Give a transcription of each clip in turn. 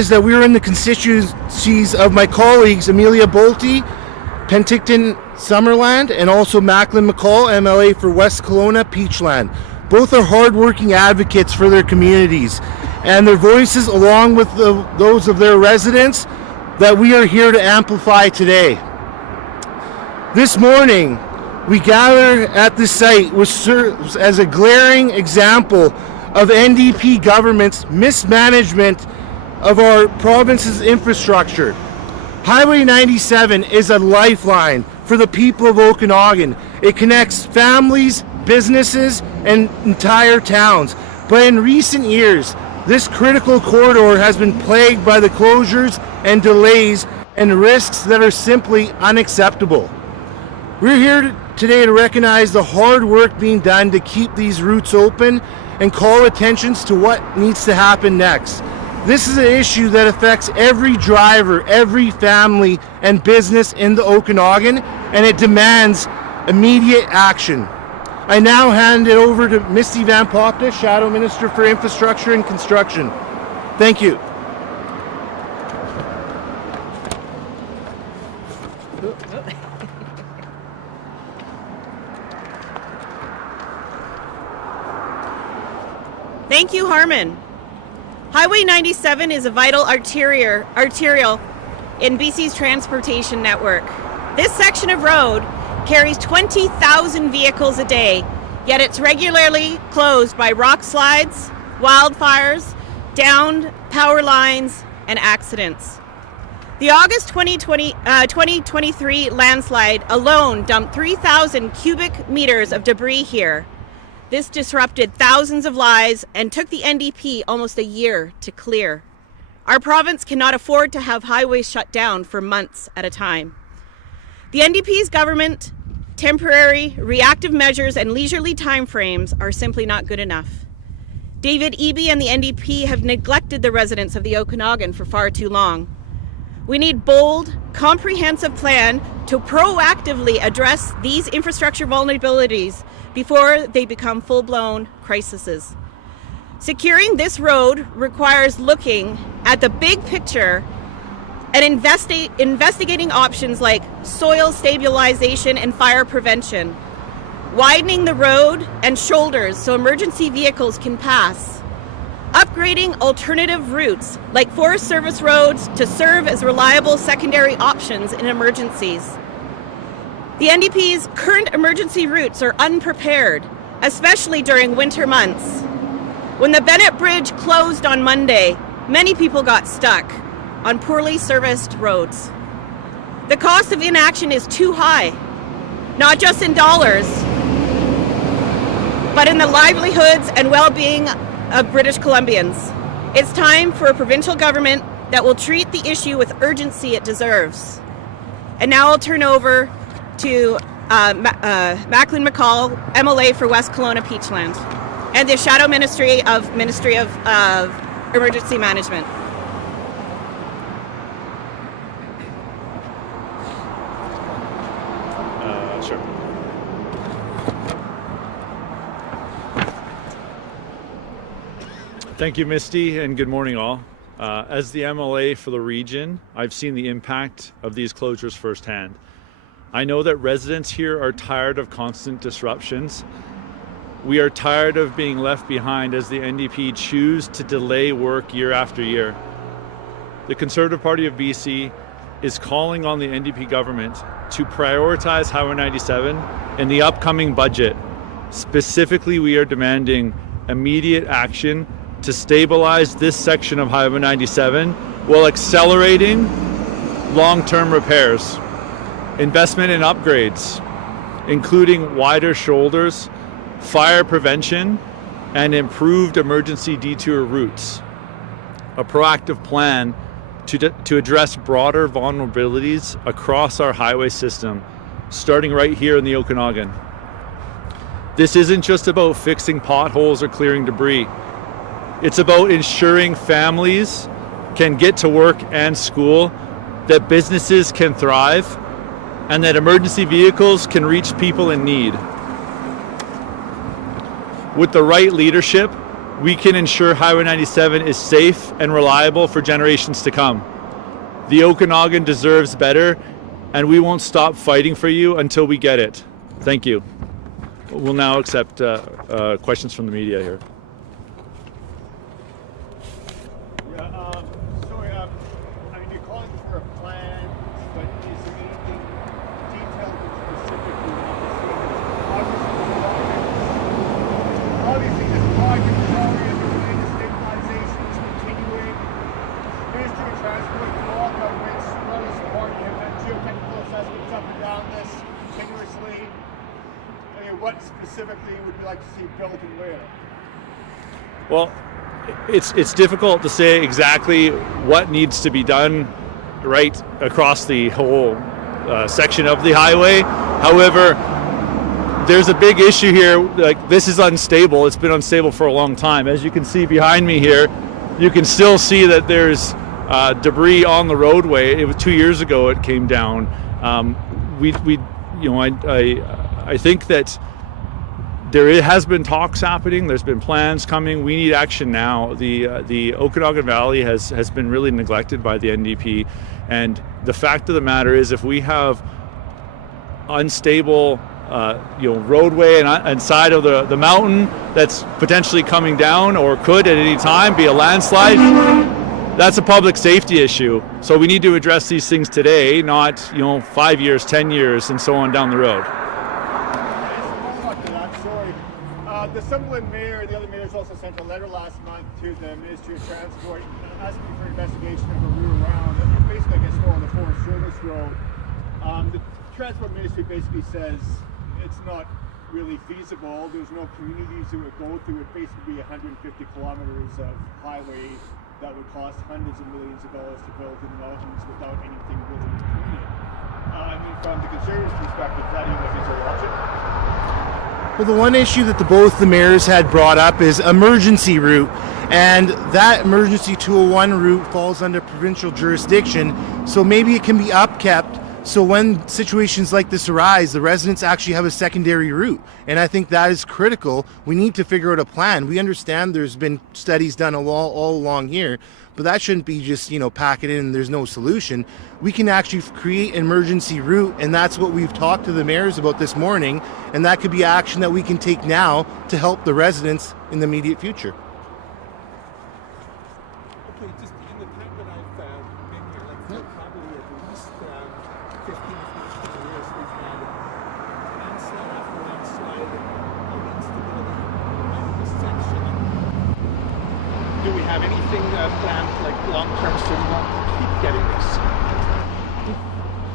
recognize that we are in the constituencies of my colleagues Amelia Bolte, Penticton, Summerland, and also Macklin McCall, MLA for West Kelowna, Peachland. Both are hardworking advocates for their communities, and their voices, along with those of their residents, that we are here to amplify today. This morning, we gather at this site, which serves as a glaring example of NDP government's mismanagement of our province's infrastructure. Highway 97 is a lifeline for the people of Okanagan. It connects families, businesses, and entire towns. But in recent years, this critical corridor has been plagued by the closures and delays and risks that are simply unacceptable. We're here today to recognize the hard work being done to keep these routes open and call attention to what needs to happen next. This is an issue that affects every driver, every family and business in the Okanagan, and it demands immediate action. I now hand it over to Misty Van Popta, Shadow Minister for Infrastructure and Construction. Thank you. Thank you, Harmon. Highway 97 is a vital arterial in BC's transportation network. This section of road carries 20,000 vehicles a day, yet it's regularly closed by rock slides, wildfires, downed power lines, and accidents. The August 2023 landslide alone dumped 3,000 cubic meters of debris here. This disrupted thousands of lives and took the NDP almost a year to clear. Our province cannot afford to have highways shut down for months at a time. The NDP's government, temporary, reactive measures and leisurely timeframes are simply not good enough. David Eby and the NDP have neglected the residents of the Okanagan for far too long. We need bold, comprehensive plan to proactively address these infrastructure vulnerabilities before they become full-blown crises. Securing this road requires looking at the big picture and investigating options like soil stabilization and fire prevention, widening the road and shoulders so emergency vehicles can pass, upgrading alternative routes like Forest Service roads to serve as reliable secondary options in emergencies. The NDP's current emergency routes are unprepared, especially during winter months. When the Bennett Bridge closed on Monday, many people got stuck on poorly serviced roads. The cost of inaction is too high, not just in dollars, but in the livelihoods and well-being of British Columbians. It's time for a provincial government that will treat the issue with urgency it deserves. And now I'll turn over to Macklin McCall, MLA for West Kelowna, Peachland, and the Shadow Ministry of Emergency Management. Sure. Thank you, Misty, and good morning, all. As the MLA for the region, I've seen the impact of these closures firsthand. I know that residents here are tired of constant disruptions. We are tired of being left behind as the NDP choose to delay work year after year. The Conservative Party of BC is calling on the NDP government to prioritize Highway 97 in the upcoming budget. Specifically, we are demanding immediate action to stabilize this section of Highway 97 while accelerating long-term repairs. Investment in upgrades, including wider shoulders, fire prevention, and improved emergency detour routes. A proactive plan to address broader vulnerabilities across our highway system, starting right here in the Okanagan. This isn't just about fixing potholes or clearing debris. It's about ensuring families can get to work and school, that businesses can thrive, and that emergency vehicles can reach people in need. With the right leadership, we can ensure Highway 97 is safe and reliable for generations to come. The Okanagan deserves better, and we won't stop fighting for you until we get it. Thank you. We'll now accept questions from the media here. Sorry, I mean, you're calling for a plan, but is there anything detailed and specific you want to see? Obviously, this project is already underway, the stabilization is continuing. Ministry of Transport and all governments, regardless of party, have done geotechnical assessments up and down this continuously. I mean, what specifically would you like to see built and where? Well, it's difficult to say exactly what needs to be done right across the whole section of the highway. However, there's a big issue here. Like, this is unstable. It's been unstable for a long time. As you can see behind me here, you can still see that there's debris on the roadway. It was 2 years ago it came down. I think that there has been talks happening. There's been plans coming. We need action now. The Okanagan Valley has been really neglected by the NDP, and the fact of the matter is, if we have unstable, roadway and side of the mountain that's potentially coming down, or could at any time be a landslide, that's a public safety issue. So we need to address these things today, not 5 years, 10 years, and so on down the road. The Summerland mayor and the other mayors also sent a letter last month to the Ministry of Transport asking for investigation of a route around, basically, I guess, more on the Forest Service Road. The Transport Ministry basically says it's not really feasible. There's no communities that would go through. It'd basically be 150 kilometers of highway that would cost hundreds of millions of dollars to build in the mountains without anything really between it. I mean, from the Conservatives' perspective, that even is a option. Well, the one issue that both the mayors had brought up is emergency route, and that emergency 201 route falls under provincial jurisdiction, so maybe it can be upkept so when situations like this arise, the residents actually have a secondary route, and I think that is critical. We need to figure out a plan. We understand there's been studies done all along here, but that shouldn't be just, pack it in and there's no solution. We can actually create an emergency route, and that's what we've talked to the mayors about this morning, and that could be action that we can take now to help the residents in the immediate future. Okay, just in the time that I've been here, probably at least 15 years, we've had landslide after landslide of instability in this section. Do we have anything planned, like long-term, so we won't keep getting this?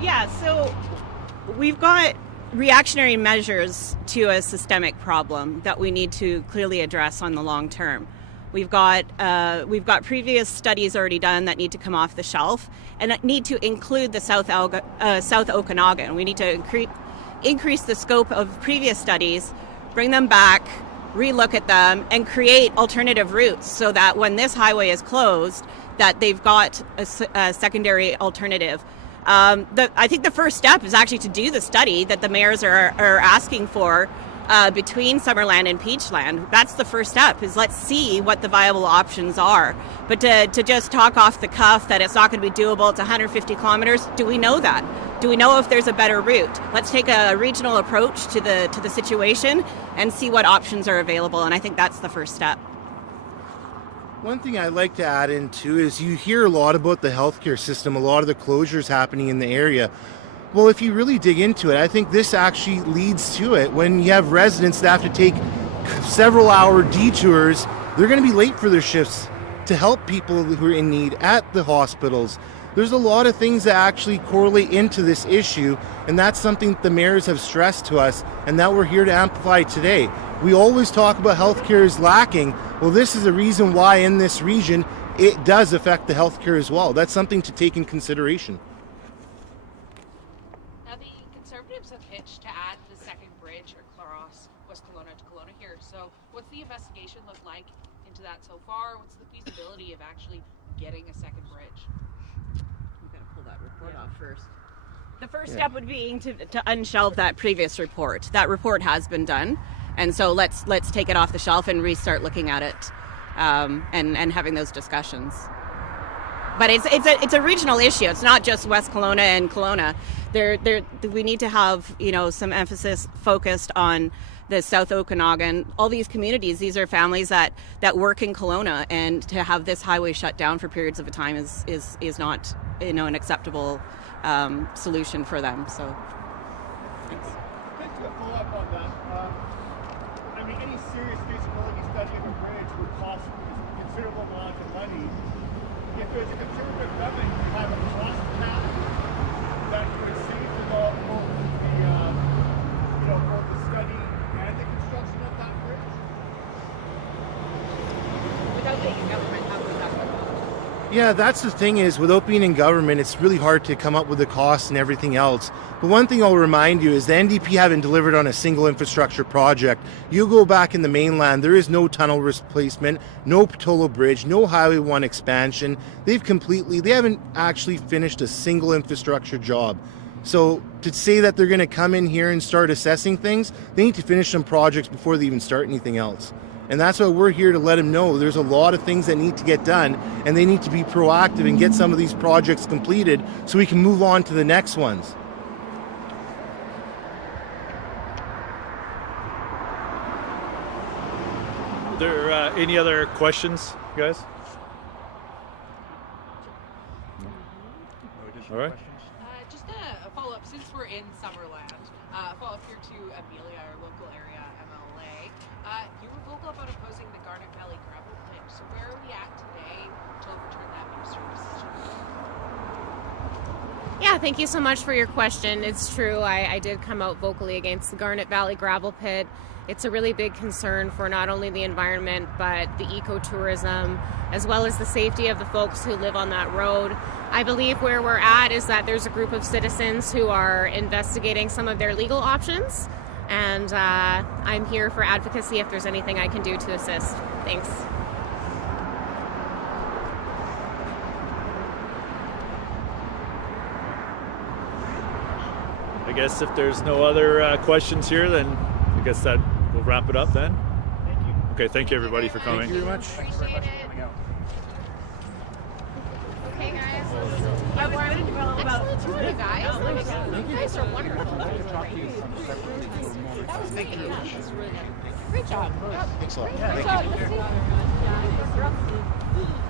Yeah, so we've got reactionary measures to a systemic problem that we need to clearly address on the long term. We've got previous studies already done that need to come off the shelf and that need to include the South Okanagan. We need to increase the scope of previous studies, bring them back, relook at them, and create alternative routes so that when this highway is closed, that they've got a secondary alternative. I think the first step is actually to do the study that the mayors are asking for between Summerland and Peachland. That's the first step, is let's see what the viable options are. But to just talk off the cuff that it's not going to be doable, it's 150 kilometers, do we know that? Do we know if there's a better route? Let's take a regional approach to the situation and see what options are available, and I think that's the first step. One thing I'd like to add in too is you hear a lot about the healthcare system, a lot of the closures happening in the area. Well, if you really dig into it, I think this actually leads to it. When you have residents that have to take several hour detours, they're going to be late for their shifts to help people who are in need at the hospitals. There's a lot of things that actually correlate into this issue, and that's something that the mayors have stressed to us and that we're here to amplify today. We always talk about healthcare is lacking. Well, this is a reason why in this region it does affect the healthcare as well. That's something to take in consideration. Now, the Conservatives have pitched to add the second bridge across West Kelowna to Kelowna here. So what's the investigation look like into that so far? What's the feasibility of actually getting a second bridge? We've got to pull that report off first. The first step would be to unshelve that previous report. That report has been done, and so let's take it off the shelf and restart looking at it. and having those discussions. But it's a regional issue. It's not just West Kelowna and Kelowna. We need to have some emphasis focused on the South Okanagan, all these communities. These are families that work in Kelowna, and to have this highway shut down for periods of a time is not an acceptable solution for them. So. Thanks. Just to follow up on that, any serious feasibility study of a bridge would cost a considerable amount of money. If there's a conservative government to have a cost cap that would save the law both the study and the construction of that bridge? Without being in government, how would that work? Yeah, that's the thing is, without being in government, it's really hard to come up with the costs and everything else. But one thing I'll remind you is the NDP haven't delivered on a single infrastructure project. You go back in the mainland, there is no tunnel replacement, no Patolo Bridge, no Highway 1 expansion. They haven't actually finished a single infrastructure job. So to say that they're going to come in here and start assessing things, they need to finish some projects before they even start anything else. And that's why we're here to let them know there's a lot of things that need to get done, and they need to be proactive and get some of these projects completed so we can move on to the next ones. Are there any other questions, guys? All right. Just a follow-up, since we're in Summerland, follow-up here to Amelia, our local area MLA. You were vocal about opposing the Garnet Valley gravel pit. So where are we at today to overturn that minister decision? Yeah, thank you so much for your question. It's true, I did come out vocally against the Garnet Valley gravel pit. It's a really big concern for not only the environment, but the ecotourism, as well as the safety of the folks who live on that road. I believe where we're at is that there's a group of citizens who are investigating some of their legal options, and I'm here for advocacy if there's anything I can do to assist. Thanks. I guess if there's no other questions here, then I guess that we'll wrap it up then. Thank you. Okay, thank you everybody for coming. Thank you very much. Appreciate it. Okay, guys. Excellent tour, you guys. You guys are wonderful. That was great. Great job. Thanks a lot. Great job.